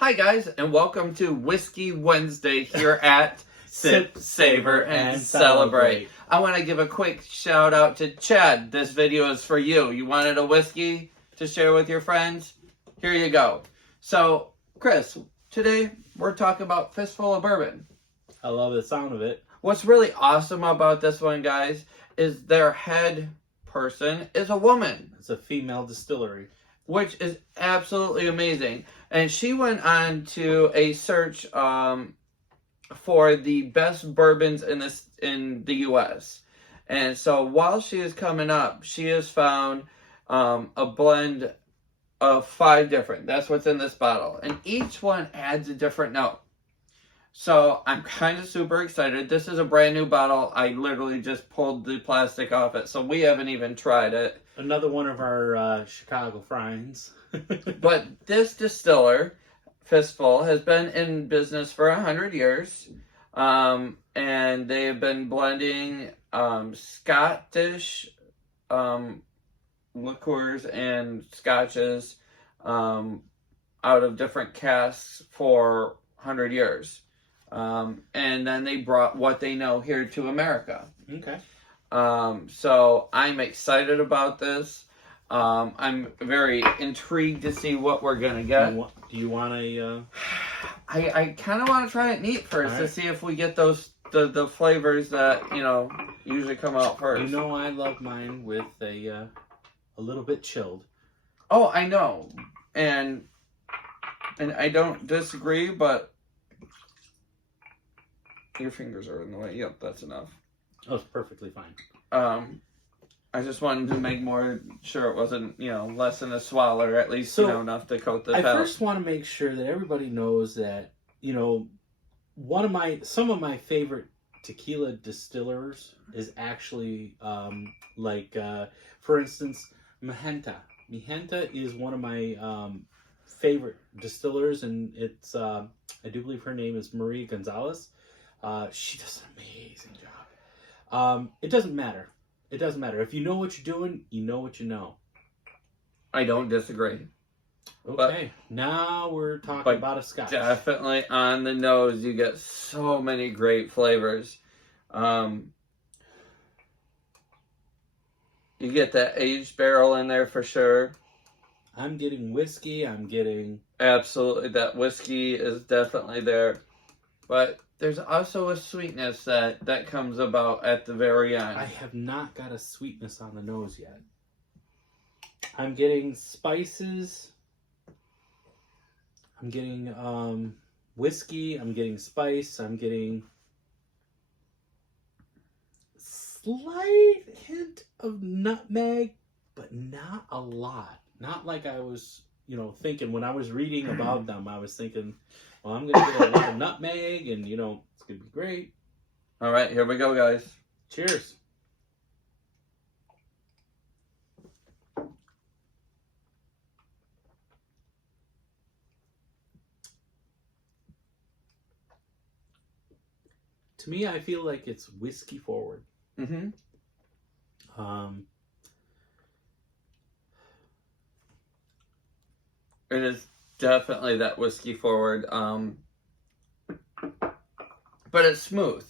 Hi guys, and welcome to Whiskey Wednesday here at Sip, Savor, and Celebrate. I want to give a quick shout out to Chad. This video is for you. You wanted a whiskey to share with your friends? Here you go. So, Chris, today we're talking about Fistful of Bourbon. I love the sound of it. What's really awesome about this one, guys, is their head person is a woman. It's a female distillery. Which is absolutely amazing. And she went on to a search for the best bourbons in the U.S. And so while she is coming up, she has found a blend of 5 different. That's what's in this bottle. And each one adds a different note. So I'm kind of super excited. This is a brand new bottle. I literally just pulled the plastic off it. So we haven't even tried it. Another one of our Chicago finds. But this distiller, Fistful, has been in business for 100 years. And they have been blending Scottish liqueurs and scotches out of different casks for 100 years. And then they brought what they know here to America. Okay. So I'm excited about this. I'm very intrigued to see what we're gonna get. Do you want a? I kind of want to try it neat first to see if we get those the flavors that usually come out first. You know, I love mine with a little bit chilled. Oh, I know, and I don't disagree, but your fingers are in the way. Yep, that's enough. Oh, it's perfectly fine. I just wanted to make more sure it wasn't, less than a swallow, or at least, enough to coat the palate. I first want to make sure that everybody knows that, some of my favorite tequila distillers is actually, for instance, Mahenta. Mahenta is one of my favorite distillers, and it's, I do believe her name is Marie Gonzalez. She does an amazing job. It doesn't matter. It doesn't matter. If you know what you're doing, you know what you know. I don't disagree. Okay, now we're talking about a scotch. Definitely on the nose. You get so many great flavors. You get that aged barrel in there for sure. I'm getting whiskey. I'm getting... Absolutely. That whiskey is definitely there. But there's also a sweetness that comes about at the very end. I have not got a sweetness on the nose yet. I'm getting spices. I'm getting whiskey. I'm getting spice. I'm getting slight hint of nutmeg, but not a lot. Not like I was, thinking when I was reading about them. I was thinking, well, I'm going to get a lot of nutmeg and, it's going to be great. All right, here we go, guys. Cheers. To me, I feel like it's whiskey forward. Mm-hmm. It is definitely that whiskey forward, but it's smooth,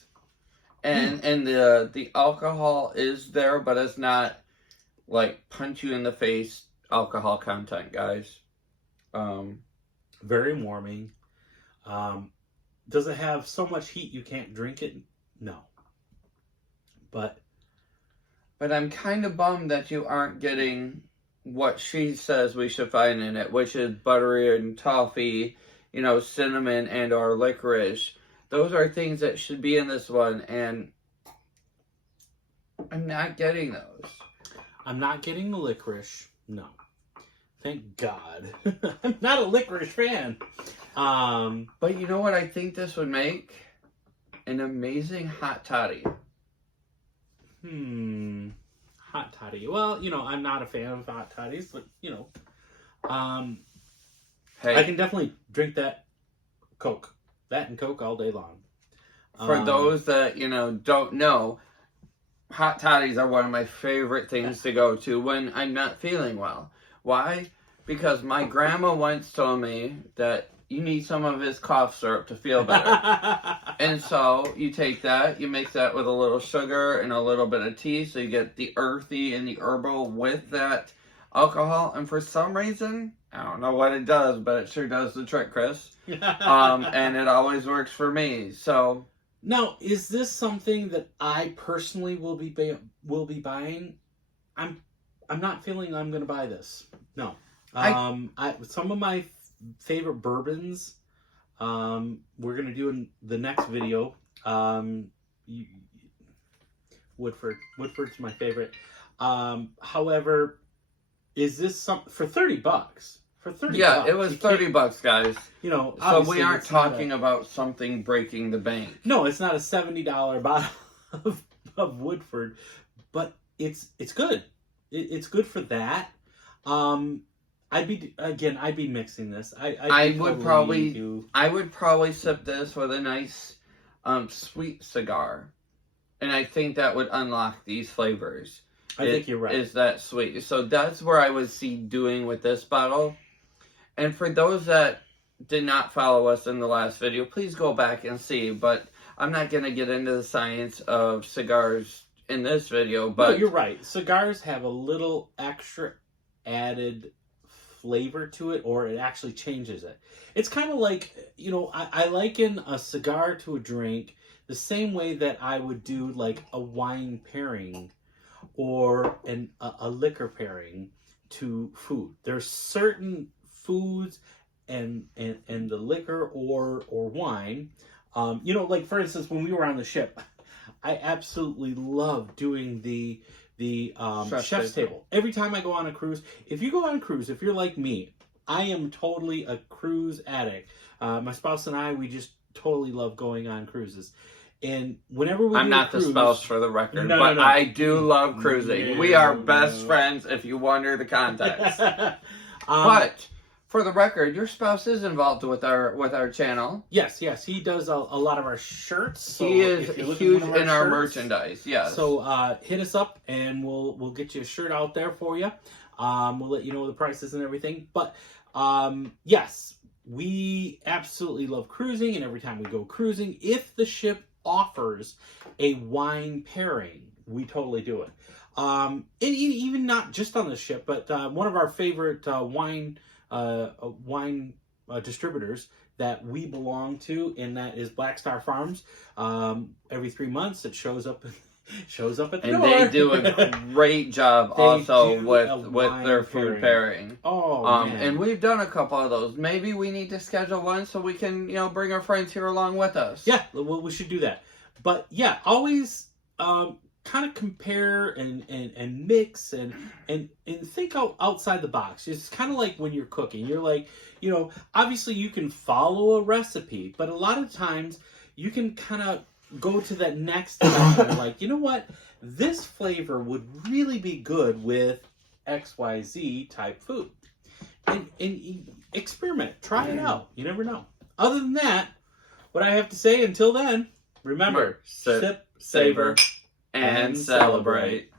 and the alcohol is there, but it's not like punch you in the face alcohol content, guys. Very warming. Does it have so much heat you can't drink it? No. But I'm kind of bummed that you aren't getting what she says we should find in it, which is buttery and toffee, cinnamon and or licorice. Those are things that should be in this one, and I'm not getting those. I'm not getting the licorice. No. Thank God. I'm not a licorice fan. But you know what I think this would make? An amazing hot toddy. Hot toddy. Well, I'm not a fan of hot toddies, but, hey, I can definitely drink that Coke. That and Coke all day long. For those that, don't know, hot toddies are one of my favorite things to go to when I'm not feeling well. Why? because my grandma once told me that you need some of his cough syrup to feel better. And so you take that, you mix that with a little sugar and a little bit of tea, so you get the earthy and the herbal with that alcohol. And for some reason, I don't know what it does, but it sure does the trick, Chris. And it always works for me. So now, is this something that I personally will be buying? I'm not feeling I'm going to buy this. No. Some of my favorite bourbons, we're going to do in the next video. Woodford's my favorite. However, is this for $30? For $30? Yeah, it was $30, guys. You know, so we aren't talking about something breaking the bank. No, it's not a $70 bottle of Woodford, but it's good. It's good for that. I'd be mixing this. I would probably sip this with a nice sweet cigar, and I think that would unlock these flavors. I think you're right. Is that sweet? So that's where I would see doing with this bottle. And for those that did not follow us in the last video, please go back and see. But I'm not going to get into the science of cigars in this video. But no, you're right. Cigars have a little extra added flavor to it, or it actually changes it. It's kind of like, you know, I liken a cigar to a drink the same way that I would do like a wine pairing or a liquor pairing to food. There's certain foods and the liquor or wine. You know, like for instance, when we were on the ship, I absolutely love doing the chef's table. Every time I go on a cruise, if you go on a cruise, if you're like me, I am totally a cruise addict. My spouse and I, we just totally love going on cruises. And whenever we I'm not the spouse for the record, but I do love cruising. We are best friends if you wonder the context. But for the record, your spouse is involved with our channel. Yes, he does a lot of our shirts. So he is huge in our merchandise. Yes. So hit us up and we'll get you a shirt out there for you. We'll let you know the prices and everything. But yes, we absolutely love cruising, and every time we go cruising, if the ship offers a wine pairing, we totally do it. And even not just on the ship, but one of our favorite wine distributors that we belong to, and that is Black Star Farms. Every 3 months, it shows up at the and door. They do a great job also with their food pairing. Man. And we've done a couple of those. Maybe we need to schedule one so we can, bring our friends here along with us. Yeah, well, we should do that. But yeah, always kind of compare and mix and think outside the box. It's kind of like when you're cooking. You're like, obviously you can follow a recipe, but a lot of times you can kind of go to that next step. And like, you know what? This flavor would really be good with XYZ type food. And experiment. Try it out. You never know. Other than that, what I have to say until then, remember, sip, savor, and celebrate.